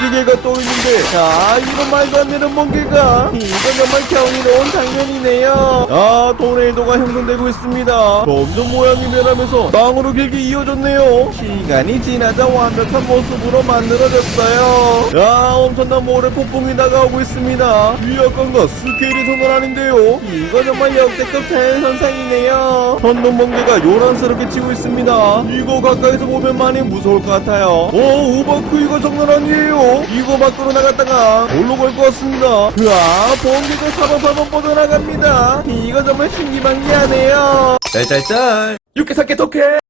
무지개가 떠있는데, 자, 이런 말도 안 되는 번개가. 이건 정말 경이로운 장면이네요. 아, 토네이도가 형성되고 있습니다. 점점 모양이 변하면서 땅으로 길게 이어졌네요. 시간이 지나자 완벽한 모습으로 만들어졌어요. 야, 엄청난 모래 폭풍이 다가오고 있습니다. 위약감과 스케일이 장난 아닌데요. 이거 정말 역대급 자연현상이네요. 천둥번개가 요란스럽게 치고 있습니다. 이거 가까이서 보면 많이 무서울 것 같아요. 오, 우바크 이거 장난 아니에요. 이거 밖으로 나갔다가 골로 갈 것 같습니다. 으아, 번개가 사방사방 뻗어나갑니다. 이거 정말 신기방기하네요. 짤짤짤. 6개 4개 독해.